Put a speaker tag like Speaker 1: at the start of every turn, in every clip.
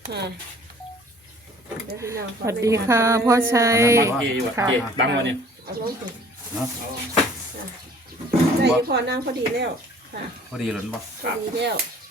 Speaker 1: สวัสดีค่ะพ่อชัย
Speaker 2: ค่ะดังวะเนี่ย
Speaker 3: เอาลงสิ
Speaker 4: เนาะ
Speaker 3: ใจพอนั่งพอดีแล้วค่ะ
Speaker 4: พอดีหรือเปล่า
Speaker 3: พอดีแล้ว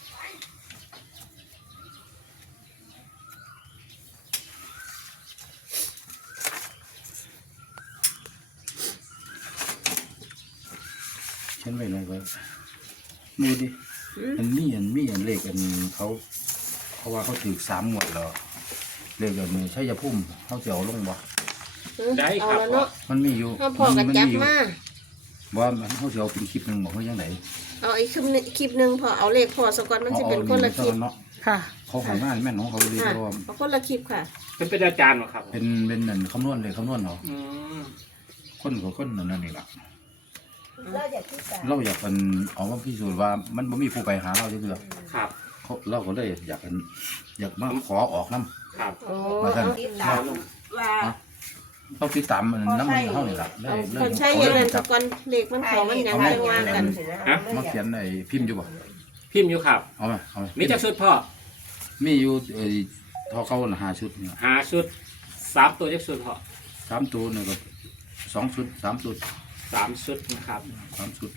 Speaker 4: ฉันไปไหนก็ดูดิมันมีอันเลขอันเขาว่าเขาถือ3 งวดแล้วเลขอันนี้ใช่จะพุ่มเขาจะเอาลงบ่
Speaker 3: เอาแล้วเนาะ
Speaker 4: มันมีอยู่
Speaker 3: เอาพอกันจับมา
Speaker 4: ว่ามันเขาจะเอาเป็นคลิปหนึ่งบอกว่ายังไง
Speaker 3: เอาอีกคลิปหนึ่งพอเอาเลขพอสกอนมันจะเป็นคนละคลิป
Speaker 4: เนาะ
Speaker 1: ค่ะ
Speaker 4: เขาของงานแม่นของเขาเลย
Speaker 3: ค่ะ
Speaker 4: เพราะว่า
Speaker 3: เอาคนละคลิปค่ะ
Speaker 2: เป็นอาจารย์เหรอครับ
Speaker 4: เป็นนั่นคำนวณเลยคำนวณเอา
Speaker 2: อืม
Speaker 4: คนกับคนนั่นนี่แหละ
Speaker 3: เราอยากที่จะ
Speaker 4: เราอยากเป็นเอามาพิสูจน์ว่ามันบ่มีผู้ไปหาเราเรื่อย
Speaker 2: ครับ
Speaker 4: ๆเราก็เลยอยากมาขอออกน้ำ
Speaker 2: ครับ
Speaker 3: โอ้
Speaker 4: มาท่าน
Speaker 3: ติดตามว่า
Speaker 4: ต้องติดตามมันน้ำมันเท่านี่แหละได้
Speaker 3: คนใช้เงินสกอนเลขมันขอมันยังไงว่ากัน
Speaker 4: มาเขียนในพิมพ์อยู่บ่
Speaker 2: พิมพ์อยู่ครับ
Speaker 4: เอาไหม
Speaker 2: มีจักชุดพ่อ
Speaker 4: มีอยู่ทอเขาหาชุดเนี่ย
Speaker 2: หาชุด3 ตัวจักชุดพ่อ
Speaker 4: 3 ตัวเนี่ยก็2 ชุด 3 ชุด
Speaker 2: 3 ชุดนะครับ
Speaker 4: 3 ชุด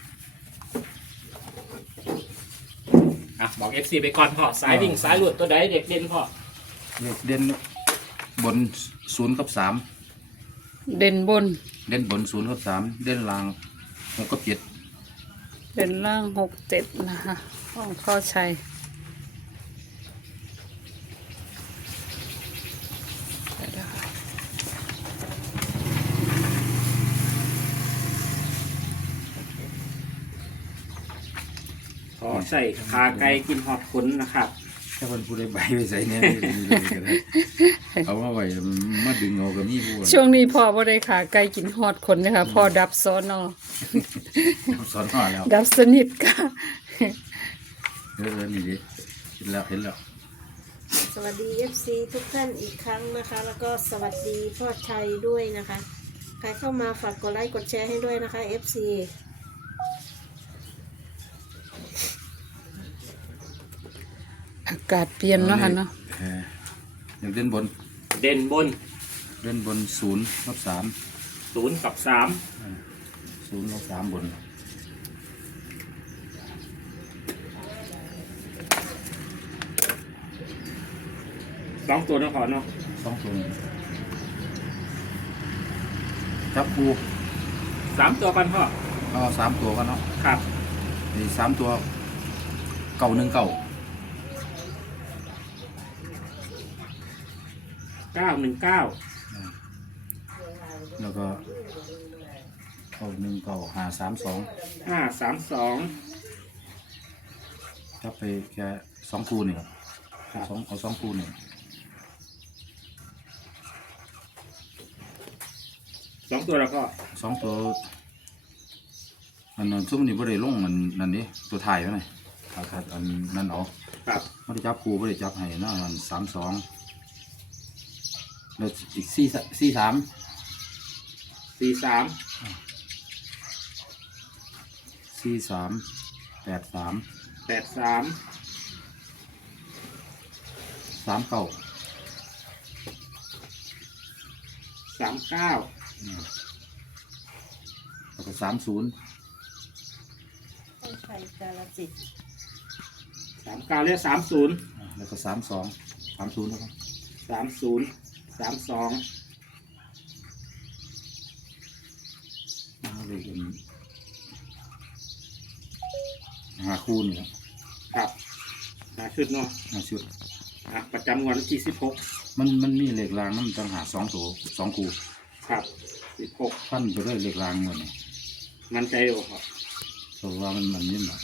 Speaker 2: บอก FC ไปก่อนพ่อสายวิ่งสายหลุดตัวใดเด็กเด่นพ่อ
Speaker 4: เลขเด่นบน0 กับ 3
Speaker 1: เด่นบน
Speaker 4: เด่นบน0 กับ 3เด่นล่าง6 กับ 7
Speaker 1: เด่นล่าง6-7นะคะของพ่อชัย
Speaker 2: ขอใส่ขาไก่กินหอดขนนะครับ
Speaker 4: ถ้าคนพูดได้ใบไปใส่เนี่ยก็ได้เอามาไว้มาดึงเอากับมีผู้
Speaker 1: ช่วงนี้พ่อบ่ได้ขาไก่กินฮอดคนนะคะพ่อดับสอนอ
Speaker 4: สอนมาแล้ว
Speaker 1: ดับสนิทค่ะ
Speaker 4: เดี๋ยวนี่ดิเห็นแล้ว
Speaker 3: สวัสดี FC ทุกท่านอีกครั้งนะคะ แล้วก็สวัสดีพ่อชัยด้วยนะคะใครเข้ามาฝากกดไลค์กดแชร์ให้ด้วยนะคะ FC
Speaker 1: อากาศเปลี่ยนเนาะค่ะเนาะ
Speaker 4: อย่างเด่นบน
Speaker 2: เด่นบน
Speaker 4: 0 กับ 3
Speaker 2: 0 กับ
Speaker 4: 0 กับ 3บน
Speaker 2: 3 2 ตัวนะพ่อเนาะ
Speaker 4: 2 ตัวจับปู
Speaker 2: 3 ตัวกันพ่อ
Speaker 4: เอา3 ตัวกันเนาะ
Speaker 2: ครับ
Speaker 4: นี่3 ตัว919
Speaker 2: 919
Speaker 4: แล้วก็919 532
Speaker 2: 532
Speaker 4: จับไปแค่2 คู่นี่ครับเอา2 คู่นี่
Speaker 2: 2 ตัวแล้วก็
Speaker 4: 2 ตัวอันนั้นซุ่มนี่บ่ได้ลงมันนั่นนี่ตัวถ่ายไว้หน่อยถ้าอันนั้นเอา
Speaker 2: ครับ
Speaker 4: ไม่ได้จับคู่ไม่ได้จับให้นะอัน32แล้วอีก43
Speaker 2: 43
Speaker 4: 83
Speaker 2: 83
Speaker 4: 39
Speaker 2: 39
Speaker 4: แล้วก็30
Speaker 3: พ่อชัยกาลสิทธิ์
Speaker 2: 39เรียก30
Speaker 4: แล้วก็30นะครับ
Speaker 2: 30 32
Speaker 4: เลขอัน5 คู่นี่ครับ
Speaker 2: ครับชุดเนาะ
Speaker 4: 5 ชุด
Speaker 2: ประจำวันที่16
Speaker 4: มันมีเลขรางมันต่างหาก2 ตัว2 คู่
Speaker 2: ครับ16
Speaker 4: พันไปด้วยเลขรางเงินนี่
Speaker 2: มันใจอยู่ครับ
Speaker 4: เพราะว่ามันนิ่มอ่ะ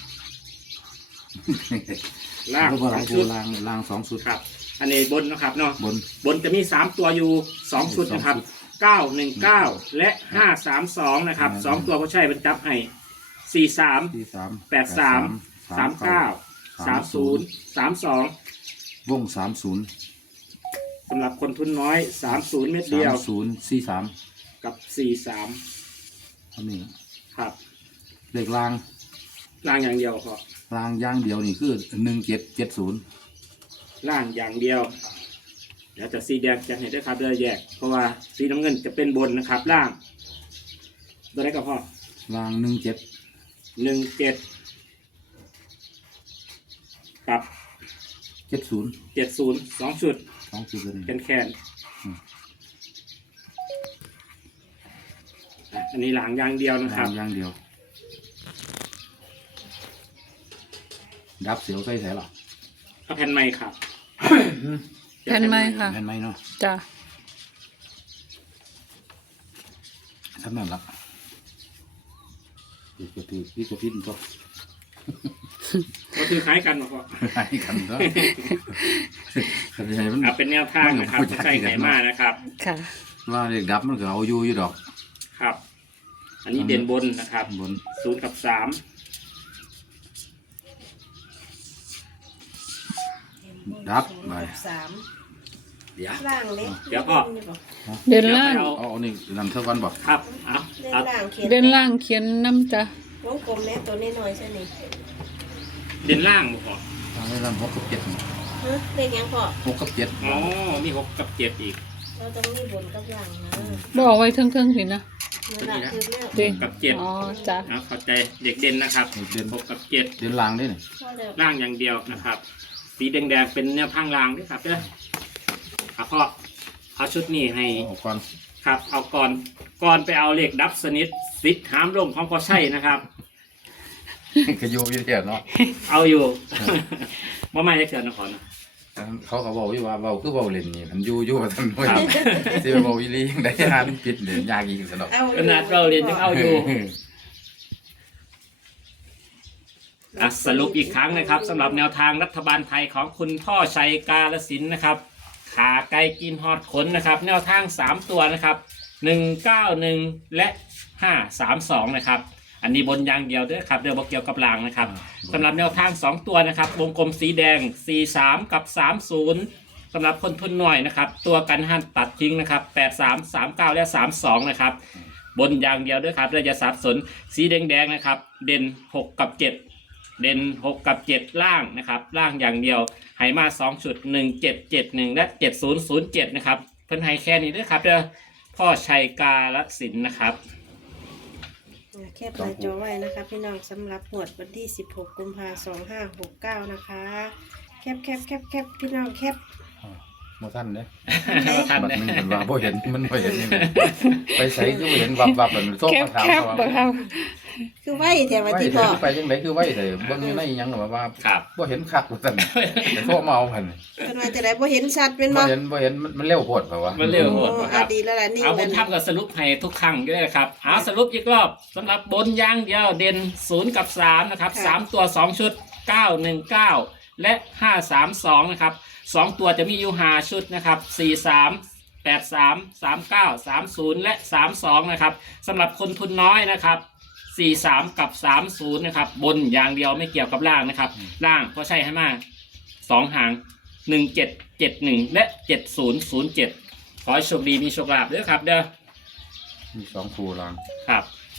Speaker 2: ล่าง
Speaker 4: เพราะว่าหลาย
Speaker 2: 2
Speaker 4: คู่
Speaker 2: ชุด
Speaker 4: ราง2 ชุด
Speaker 2: ครับ อันนี้บนนะครับเนาะ
Speaker 4: บน
Speaker 2: บนจะมี3ตัวอยู่2ชุดนะครับ919และ532นะครับ
Speaker 4: อืม
Speaker 2: 2ตัวก็ใช่เป็นจับให้43
Speaker 4: ที่3
Speaker 2: 83 39 30 32
Speaker 4: วง30
Speaker 2: สำหรับคนทุนน้อย30เม็ดเดียว
Speaker 4: 30 43
Speaker 2: กับ43
Speaker 4: เท่านี้
Speaker 2: ครับ
Speaker 4: เลขราง
Speaker 2: ล่างอย่างเดียวพอ
Speaker 4: รางอย่างเดียวนี่คือ1770
Speaker 2: ล่างอย่างเดียวเดี๋ยวจะสีแดงจะเห็นด้วยครับเรือแยกเพราะว่าสีน้ำเงินจะเป็นบนนะครับล่างตัวไหนก็พ่อ
Speaker 4: วาง17
Speaker 2: 17กับ
Speaker 4: 70
Speaker 2: 70 2 ชุด
Speaker 4: 2จุดเลย
Speaker 2: แคนอันนี้หลังอย่างเดียวนะครับ
Speaker 4: อย่างเดียวดับเสียวใส่หรอ
Speaker 2: เอาแผ่นไม้ครับ
Speaker 1: แผ่นไม้ค่ะ
Speaker 4: เห็นไหมเนาะ
Speaker 1: จ้ะ
Speaker 4: ทำนั่นละพี่ก็ถือพี่ก็พินก็
Speaker 2: ก็คือคล้ายกันหมดพ่อ
Speaker 4: ให้กันก็ขันใจมัน
Speaker 2: เอาเป็นแนวทางนะครับไม่ใช่ไหนมานะครับ
Speaker 1: ค่ะ
Speaker 4: ว่าเด็กดับมันก็เอาอยู่ดอก
Speaker 2: ครับ อันนี้เด่นบนนะครับ
Speaker 4: บน
Speaker 2: 0 กับ 3
Speaker 4: ดับไป
Speaker 3: สาม
Speaker 2: เดี๋ยว
Speaker 3: ล่างเล็ก
Speaker 2: เดี๋ยวพ่อ
Speaker 1: เดินล่าง
Speaker 4: เอานี่นำเท่ากันบอก
Speaker 2: ครับเอา
Speaker 3: เล่น
Speaker 2: เอา
Speaker 3: ล่างเขียน
Speaker 1: เดินล่างเขียนน้ำจ้ะ
Speaker 3: วงกลมเล็กตัวน้อยๆใช่ไหม
Speaker 2: เด่นล่างบ่พ่อ
Speaker 4: เอาให้ลำ6 กับ 7
Speaker 3: ฮะเล่นยังพอ
Speaker 4: 6 กับ 7
Speaker 2: อ๋อมี6 กับ 7 อีก
Speaker 3: เราต้องมีบนกับล่างนะ
Speaker 1: บอกไว้เทิงๆสินะ
Speaker 3: นั่นแหละคือเรื่อง
Speaker 1: ดิ
Speaker 2: กับ 7
Speaker 1: อ๋อจ้ะ
Speaker 2: เอาเข้าใจเด็กเด่นนะครับ
Speaker 4: เด่น
Speaker 2: 6 กับ 7
Speaker 4: เดินลางได้นี่
Speaker 3: ข้อเดียว
Speaker 2: ล่างอย่างเดียวนะครับ สีแดงๆเป็นแนวข้างล่างด้วยครับเด้อเอาพ่อเอาชุดนี้ให้
Speaker 4: เอาก่อน
Speaker 2: ครับ เอาก่อนไปเอาเลขดับสนิทสิทธิ์หามลงของพอใช่นะครับ
Speaker 4: ก็อยู่อยู่เดียวเนาะ
Speaker 2: เอาอยู่ ว่าไม่ได้เชิญนะขอนะ
Speaker 4: เขาก็บอกว่าเบาคือเบาเล่นนี่มันอยู่ว่าท่านว่าสิเบาอีหลียังได้หามันผิดเด้ยากอีกซะดอก
Speaker 3: เอา
Speaker 2: ขนาดเราเรียนยังเอาอยู่อ่ะสรุปอีกครั้งนะครับสำหรับแนวทางรัฐบาลไทยของคุณพ่อชัยกาฬสินธุ์นะครับขาไก่กินฮอดขนนะครับ แนวทาง 3 ตัวนะครับ 191 และ 532 นะครับ อันนี้บนอย่างเดียวด้วยครับเดี๋ยวบอกเกี่ยวกับรางนะครับสำหรับแนวทาง 2 ตัวนะครับวงกลมสีแดง 43 กับ 30สำหรับคนทุนหน่อยนะครับ ตัวกันหันตัดทิ้งนะครับ 83 39 และ 32 นะครับ บนอย่างเดียวด้วยครับเราจะสับสนสีแดงๆนะครับ เด่น 6 กับ 7 เด่น 6 กับ 7 ล่างนะครับ ล่างอย่างเดียวให้มา 2 ชุด 1771 และ 7007 นะครับ เพิ่นให้แค่นี้ด้วยครับเด้อพ่อชัยกาฬสินธุ์นะครับ
Speaker 3: แคปหน้าจอไว้นะคะพี่น้องสำหรับหวดวันที่ 16 กุมภาพันธ์ 2569 นะคะ แคปพี่น้องแคป
Speaker 4: บ่ทันเด้
Speaker 2: ท่าน
Speaker 4: บัด
Speaker 2: เนี่ย
Speaker 4: นึงมันว่าบ่เห็นมันบ่เห็นนี่แหละไปใส่คือบ่เห็นวับมันโทร
Speaker 1: แคบ
Speaker 4: มาถาม
Speaker 1: แคบ
Speaker 4: เขา
Speaker 1: บ่
Speaker 4: ว่า
Speaker 1: ครับ
Speaker 3: คือไว้แต่ว่า
Speaker 4: ไว้
Speaker 3: ที่
Speaker 4: เถ
Speaker 3: พ่อ
Speaker 4: อะไปจังไดคือไว้เถอะเบิ่งอยู่ในหยังก็ว่า
Speaker 2: ครับ
Speaker 4: บ่เห็นคักว่าซั่นไปโทรมาเอาหั่น
Speaker 3: เป็นว่าจะได้บ่เห็นชัดเป็น
Speaker 4: บ่
Speaker 3: บ่
Speaker 4: เห็นมันเร็วโพดเปล่าวะ
Speaker 2: มันเร็วโหด
Speaker 3: โอ้
Speaker 2: ครับ
Speaker 3: ดีแล้วล่ะนี่
Speaker 2: เอาบ
Speaker 3: มัน
Speaker 2: นทับกับสรุปให้ทุกครั้งด้วยนะครับเอาสรุปอีกรอบสำหรับบนอย่างเดียวเด่น0 กับ 3 นะครับ 3 ตัว 2 ชุด 919 และ 532 นะครับ 2 ตัวจะมีอยู่5ชุดนะครับ 43 83 39 30 และ 32 นะครับสำหรับคนทุนน้อยนะครับ 43 กับ 30 นะครับ บนอย่างเดียวไม่เกี่ยวกับล่างนะครับ ล่างก็ใช่ให้มาก2 หาง 1771 และ 7007 ขอให้โชคดีมีโชคลาภด้วยครับเด้อ
Speaker 4: มี2คู่ลาง
Speaker 2: ครับ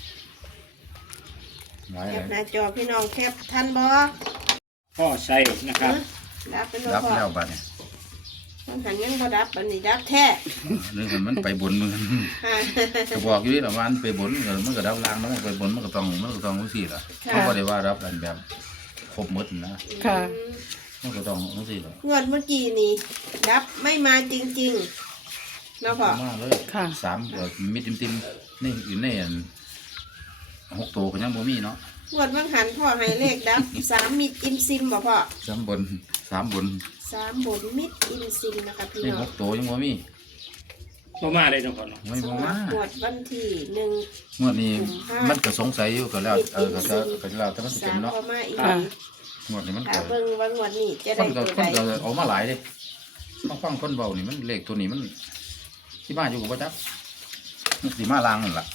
Speaker 4: หลาย
Speaker 3: แค
Speaker 4: เล
Speaker 3: ป
Speaker 4: ย
Speaker 3: หน้าจอพี่น้องแคปทันบ่
Speaker 2: พ่อชัยนะครับ
Speaker 3: ดับเป็นบ่
Speaker 4: รับ
Speaker 3: พ่อ
Speaker 4: แล้วบัดนี้
Speaker 3: มันหันยังบ่ดับอันนี้ดับแท้
Speaker 4: นึกว่ามันไปบนมันก็บอกอยู่นี่ล่ะว่ามันไปบนมันก็ดับลางมันไปบนมันก็ต้องจังซี่ล่ะเขาบ่ได้ว่ารับอันแบบครบหมดนะ
Speaker 1: ค่ะ
Speaker 4: มันก็ต้องจังซี่ล่ะ
Speaker 3: งวดเมื่อกี้นี่ดับไม่มาจริงๆเนาะพ่อ
Speaker 4: มาเลย
Speaker 1: ค่ะ
Speaker 4: 3ก็มีติมๆนี่อยู่ในอัน6ตัวก็ยังบ่มีเนาะ
Speaker 3: งวดบางหันพ่อให้เลขดับ 3 มิดอิมซิมบ่พ่อ
Speaker 4: 3บน3บน
Speaker 3: 3 บนมิดอิมซิมนะคะพี่
Speaker 4: นี่
Speaker 3: น้อง
Speaker 4: 6ตัวยังบ่มี
Speaker 2: บ่มาได้จังก่อนเนาะ
Speaker 4: ไม่บ่
Speaker 3: สำหรั
Speaker 4: มา
Speaker 3: บงวดวันที่1
Speaker 4: งวดนี้มันก็สงสัยอยู่ก็แล้วก็แล้วแต่มันสิเป็น
Speaker 3: 3
Speaker 4: เนาะ
Speaker 3: พอมาอีก
Speaker 1: ค่ะ
Speaker 4: งวดนี้มัน
Speaker 3: ถ้า
Speaker 4: ก็
Speaker 3: เบิ่งว่างวดนี้จะ
Speaker 4: ค
Speaker 3: ได้
Speaker 4: นก็
Speaker 3: ตัว
Speaker 4: ค
Speaker 3: ใด
Speaker 4: นก็ออกมาหลายเด้มาฟังคนเบานี่มันเลขตัวนี้มันที่มาอยู่กับบ่จักมันสิมาลางนั่นล่ะ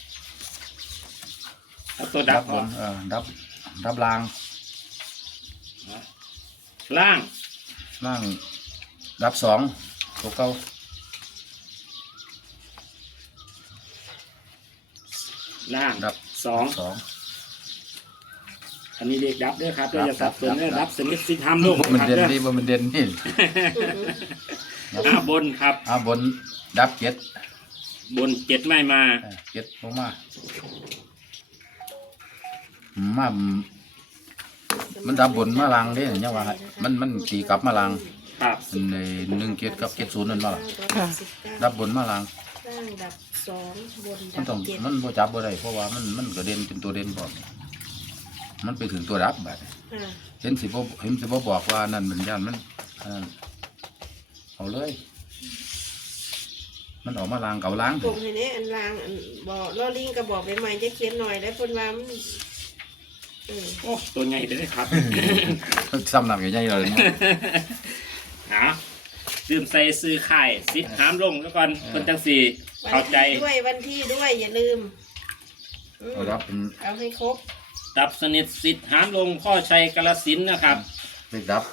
Speaker 2: เอาตัวดับบ ก่อน น
Speaker 4: ดับลาง
Speaker 2: ล่าง
Speaker 4: ล่างดับ2ตัวเก่า
Speaker 2: ล่าง
Speaker 4: ดับ
Speaker 2: สอง
Speaker 4: 2
Speaker 2: อันนี้เด็กดับด้วยครับ
Speaker 4: ดั
Speaker 2: เรา
Speaker 4: บ
Speaker 2: จะสับสน
Speaker 4: ดับ
Speaker 2: เรื่องดับสนิทสิทธิ์ทำลูก
Speaker 4: มัน
Speaker 2: ครับ
Speaker 4: เด่น
Speaker 2: เด้อ
Speaker 4: นี่บ่มันเด่นนี่
Speaker 3: อ
Speaker 2: บนครับ
Speaker 4: บนดับเจ็ด
Speaker 2: บนเจ็ดไม่มา
Speaker 4: เจ็ดลงมามามันดับบนมาลังเด้เนี่ยว่ามันตีกลับมาลัง
Speaker 2: ครับ
Speaker 4: ใน17กับ70นั่นมาล่ะ
Speaker 1: ค่ะ
Speaker 4: ดับบนมาลัง
Speaker 3: ล่างดับสองบน
Speaker 4: มัน
Speaker 3: ดั
Speaker 4: ต้อง
Speaker 3: บเจ็ด
Speaker 4: มันบ่จับบ่ได้เพราะว่ามันก็เด่นเป็นตัวเด่นพร้อมมันไปถึงตัวดับบัด
Speaker 3: อ่า
Speaker 4: เห็นสิบ่บอกว่านั่นมันย่านมันอันนั้นเอาเลย มันออกมาล้างเก่าล้าง
Speaker 3: ผมเห็นเนี่ยอันล่างอันบอกล่อลิงก็บอกใหม่ๆจะเขียนหน่อยได้เพิ่นว่ามัน
Speaker 2: โอ้ตัวใหญ่เลยครับ
Speaker 4: ซ้ำหนักใหญ่ๆเลยนะ
Speaker 2: ดื่มใส่ซื้อไข่ซิดหามลงแล้วก่อนคนจังสี่
Speaker 3: วัน
Speaker 2: เข้าใจ
Speaker 3: ที่ด้วยวันที่ด้วยอย่าลืมอืม
Speaker 4: เอาดับเป็น
Speaker 3: เอาให้ครบ
Speaker 2: ดับสนิทซิดหามลงพ่อชัยกาฬสินธุ์นะครับ
Speaker 4: เลขดับ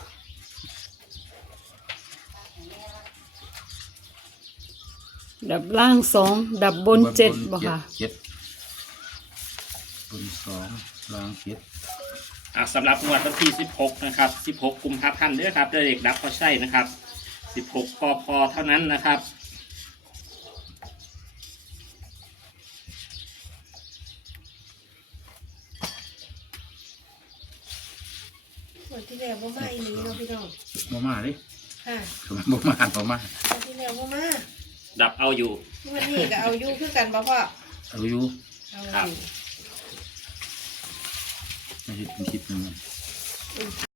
Speaker 1: ดับล่าง2ดับบน7บ่ค่ะ
Speaker 4: เจ็ดบน2ล้างเจ็ด
Speaker 2: สำหรับงวดวันที่16นะครับ16กุมภาพันธ์ด้วยครับได้เลขดับพ่อชัยนะครับ16ปพเท่านั้นนะครับ
Speaker 3: วันที่แล้วบ่มาอีหลีเนาะพี่น้อง
Speaker 4: บ่มาดิ
Speaker 3: ค่ะ
Speaker 4: บ่มา
Speaker 3: วันที่แล้วบ่มา
Speaker 2: ดับเอาอยู่
Speaker 3: วันนี้ก็เอาอยู่คือกันบ่พ่อ
Speaker 4: เอาอยู่
Speaker 3: เอา
Speaker 2: ครับ
Speaker 3: อยู่
Speaker 4: ไม่เห็นเป็นคลิปนึง